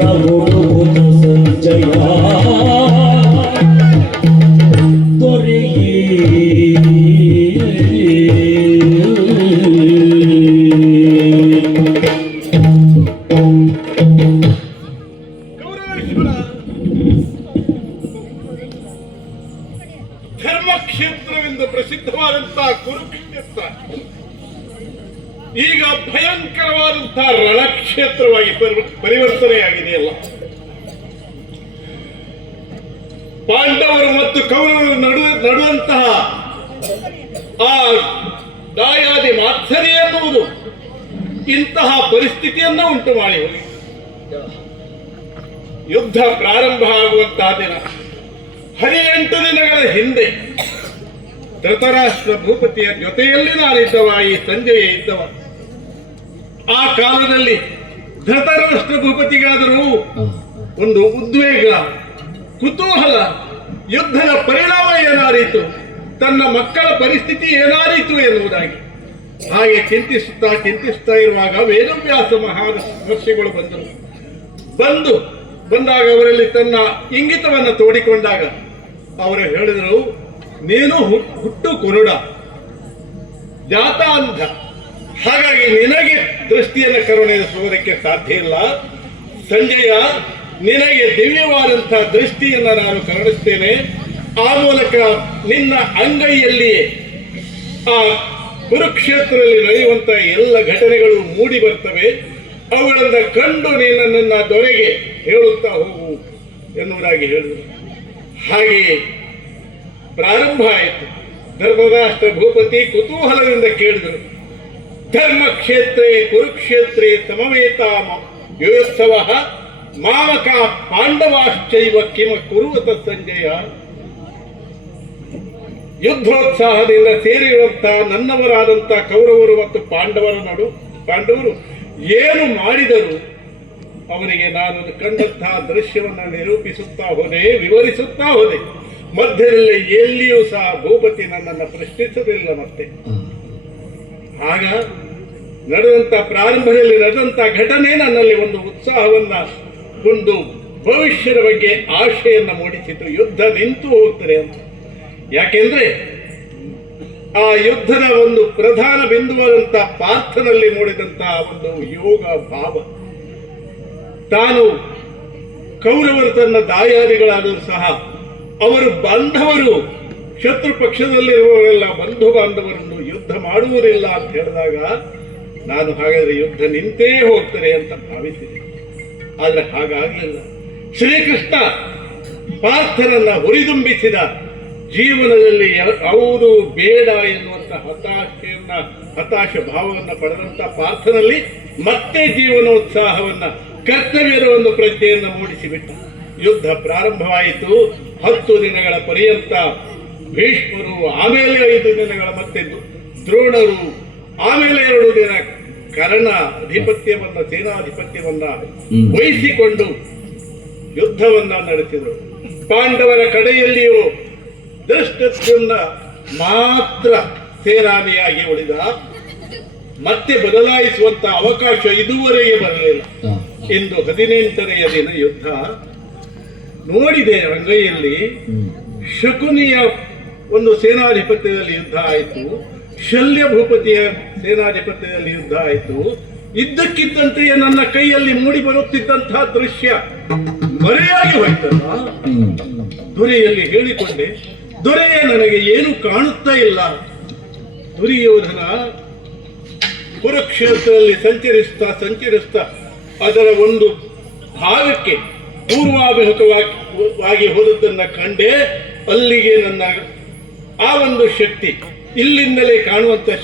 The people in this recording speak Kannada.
ರಣಗೊಡುವುದು ಸಂಜಯ ದೊರೆಯೇ ಧರ್ಮಕ್ಷೇತ್ರವೆಂದು ಪ್ರಸಿದ್ಧವಾದಂತಹ ಕುರುಕ್ಷೇತ್ರ ಈಗ ಭಯಂಕರವಾದಂತಹ ರಣಕ್ಷೇತ್ರವಾಗಿ ಪರಿವರ್ತನೆಯಾಗಿದೆಯಲ್ಲ. ಪಾಂಡವರು ಮತ್ತು ಕೌರವರು ನಡುವಂತಹ ಆ ದಾಯಾದಿ ಮಾತ್ಸರ್ಯ ಎನ್ನುವುದು ಇಂತಹ ಪರಿಸ್ಥಿತಿಯನ್ನ ಉಂಟು ಮಾಡಿ ಹೋಗಿ ಯುದ್ಧ ಪ್ರಾರಂಭ ಆಗುವಂತಹ ದಿನ 18 ದಿನಗಳ ಹಿಂದೆ ಧೃತರಾಷ್ಟ್ರ ಭೂಪತಿಯ ಜೊತೆಯಲ್ಲಿ ನಾನಿದ್ದವ, ಈ ಸಂಜಯ ಇದ್ದವ. ಆ ಕಾಲದಲ್ಲಿ ಧೃತರಾಷ್ಟ್ರ ಭೂಪತಿಗಾದರೂ ಒಂದು ಉದ್ವೇಗ, ಕುತೂಹಲ, ಯುದ್ಧದ ಪರಿಣಾಮ ಏನಾದೀತು, ತನ್ನ ಮಕ್ಕಳ ಪರಿಸ್ಥಿತಿ ಏನಾದೀತು ಎನ್ನುವುದಾಗಿ ಹಾಗೆ ಚಿಂತಿಸುತ್ತಾ ಇರುವಾಗ ವೇದವ್ಯಾಸ ಮಹರ್ಷಿಗಳು ಬಂದಾಗ ಅವರಲ್ಲಿ ತನ್ನ ಇಂಗಿತವನ್ನು ತೋಡಿಕೊಂಡಾಗ ಅವರು ಹೇಳಿದರು, ನೀನು ಹುಟ್ಟು ಕುರುಡ, ಜಾತ ಅಂಧ, ಹಾಗಾಗಿ ನಿನಗೆ ದೃಷ್ಟಿಯನ್ನು ಕರುಣಿಸುವುದಕ್ಕೆ ಸಾಧ್ಯ ಇಲ್ಲ. ಸಂಜಯ, ನಿನಗೆ ದಿವ್ಯವಾದಂತಹ ದೃಷ್ಟಿಯನ್ನು ನಾನು ಕರುಣಿಸ್ತೇನೆ. ಆ ಮೂಲಕ ನಿನ್ನ ಅಂಗೈಯಲ್ಲಿಯೇ ಆ ಕುರುಕ್ಷೇತ್ರದಲ್ಲಿ ನಡೆಯುವಂತಹ ಎಲ್ಲ ಘಟನೆಗಳು ಮೂಡಿ ಬರ್ತವೆ. ಅವುಗಳನ್ನು ಕಂಡು ನೀನು ನನ್ನ ದೊರೆಗೆ ಹೇಳುತ್ತಾ ಹೋಗು ಎನ್ನುವುದಾಗಿ ಹೇಳಿದರು. ಹಾಗೆಯೇ ಪ್ರಾರಂಭ ಆಯಿತು. ಧರ್ಮರಾಷ್ಟ್ರ ಭೂಪತಿ ಕುತೂಹಲದಿಂದ ಕೇಳಿದರು, ಧರ್ಮಕ್ಷೇತ್ರೇ ಕುರುಕ್ಷೇತ್ರೇ ಸಮವೇತಾಮ ಯೋತ್ಸವ ಮಾಮಕ ಪಾಂಡವಾಶ್ಚೈವ ಕಿಮ ಕುರುವತ ಸಂಜಯ. ಯುದ್ಧೋತ್ಸಾಹದಿಂದ ಸೇರಿರುವಂತಹ ನನ್ನವರಾದಂತಹ ಕೌರವರು ಮತ್ತು ಪಾಂಡವರು ಏನು ಮಾಡಿದರು ಅವರಿಗೆ ನಾನು ಕಂಡಂತಹ ದೃಶ್ಯವನ್ನು ನಿರೂಪಿಸುತ್ತಾ ಹೋದೆ, ವಿವರಿಸುತ್ತಾ ಹೋದೆ. ಮಧ್ಯದಲ್ಲಿ ಎಲ್ಲಿಯೂ ಸಹ ಭೂಪತಿ ನನ್ನನ್ನು ಪ್ರಶ್ನಿಸಲಿಲ್ಲ. ಮತ್ತೆ ಆಗ ಪ್ರಾರಂಭದಲ್ಲಿ ನಡೆದಂತಹ ಘಟನೆ ನನ್ನಲ್ಲಿ ಒಂದು ಉತ್ಸಾಹವನ್ನ, ಒಂದು ಭವಿಷ್ಯದ ಬಗ್ಗೆ ಆಶೆಯನ್ನ ಮೂಡಿಸಿತು. ಯುದ್ಧ ನಿಂತು ಹೋಗ್ತಾರೆ ಅಂತ. ಯಾಕೆಂದ್ರೆ ಆ ಯುದ್ಧದ ಒಂದು ಪ್ರಧಾನ ಬಿಂದುವಾದಂತಹ ಪಾರ್ಥನಲ್ಲಿ ಮೂಡಿದಂತಹ ಒಂದು ಯೋಗ ಭಾವ, ತಾನು ಕೌರವರು ತನ್ನ ದಾಯಾದಿಗಳಾದರೂ ಸಹ ಅವರು ಬಾಂಧವರು, ಶತ್ರು ಪಕ್ಷದಲ್ಲಿರುವವರೆಲ್ಲ ಬಂಧು ಬಾಂಧವರನ್ನು ಯುದ್ಧ ಮಾಡುವುದಿಲ್ಲ ಅಂತ ಹೇಳಿದಾಗ ನಾನು ಹಾಗಾದ್ರೆ ಯುದ್ಧ ನಿಂತೇ ಹೋಗ್ತಾರೆ ಅಂತ ಭಾವಿಸಿದೆ. ಆದ್ರೆ ಹಾಗಾಗಲಿಲ್ಲ. ಶ್ರೀಕೃಷ್ಣ ಪಾರ್ಥನನ್ನ ಹುರಿದುಂಬಿಸಿದ, ಜೀವನದಲ್ಲಿ ಯಾವುದು ಬೇಡ ಎನ್ನುವಂತ ಹತಾಶ ಭಾವವನ್ನು ಪಡೆದಂತ ಪಾರ್ಥನಲ್ಲಿ ಮತ್ತೆ ಜೀವನೋತ್ಸಾಹವನ್ನ, ಕರ್ತವ್ಯದ ಒಂದು ಪ್ರಜ್ಞೆಯನ್ನು ಮೂಡಿಸಿಬಿಟ್ಟ. ಯುದ್ಧ ಪ್ರಾರಂಭವಾಯಿತು. 10 ದಿನಗಳ ಪರ್ಯಂತ ಭೀಷ್ಮರು, ಆಮೇಲೆ 5 ದಿನಗಳ ಮತ್ತೆ ದ್ರೋಣರು, ಆಮೇಲೆ 2 ದಿನ ಕರ್ಣ ಸೇನಾಧಿಪತ್ಯವನ್ನ ವಹಿಸಿಕೊಂಡು ಯುದ್ಧವನ್ನ ನಡೆಸಿದರು. ಪಾಂಡವರ ಕಡೆಯಲ್ಲಿಯೂ ಧೃಷ್ಟದ್ಯುಮ್ನ ಮಾತ್ರ ಸೇನಾನಿಯಾಗಿ ಉಳಿದ. ಮತ್ತೆ ಬದಲಾಯಿಸುವಂತ ಅವಕಾಶ ಇದುವರೆಗೆ ಬರಲಿಲ್ಲ. ಇಂದು 18ನೆಯ ದಿನ ಯುದ್ಧ ನೋಡಿದೆ. ರಂಗಯ್ಯಲ್ಲಿ ಶಕುನಿಯ ಒಂದು ಸೇನಾಧಿಪತ್ಯದಲ್ಲಿ ಯುದ್ಧ ಆಯಿತು, ಶಲ್ಯ ಭೂಪತಿಯ ಸೇನಾಧಿಪತ್ಯದಲ್ಲಿ ಯುದ್ಧ ಆಯಿತು. ಇದ್ದಕ್ಕಿದ್ದಂತೆಯೇ ನನ್ನ ಕೈಯಲ್ಲಿ ಮೂಡಿ ಬರುತ್ತಿದ್ದಂತಹ ದೃಶ್ಯ ಮರೆಯಾಗಿ ಹೋಯ್ತಲ್ಲ. ದೊರೆಯಲ್ಲಿ ಹೇಳಿಕೊಂಡೆ, ದೊರೆಯೇ ನನಗೆ ಏನು ಕಾಣುತ್ತಾ ಇಲ್ಲ. ದುರ್ಯೋಧನ ಕುರುಕ್ಷೇತ್ರದಲ್ಲಿ ಸಂಚರಿಸ್ತಾ ಅದರ ಒಂದು ಭಾಗಕ್ಕೆ ಪೂರ್ವಾಭಿಮುಖವಾಗಿ ಹೋದದ್ದನ್ನ ಕಂಡೆ. ಅಲ್ಲಿಗೆ ನನ್ನ ಆ ಒಂದು ಶಕ್ತಿ, ಇಲ್ಲಿಂದಲೇ ಕಾಣುವಂತ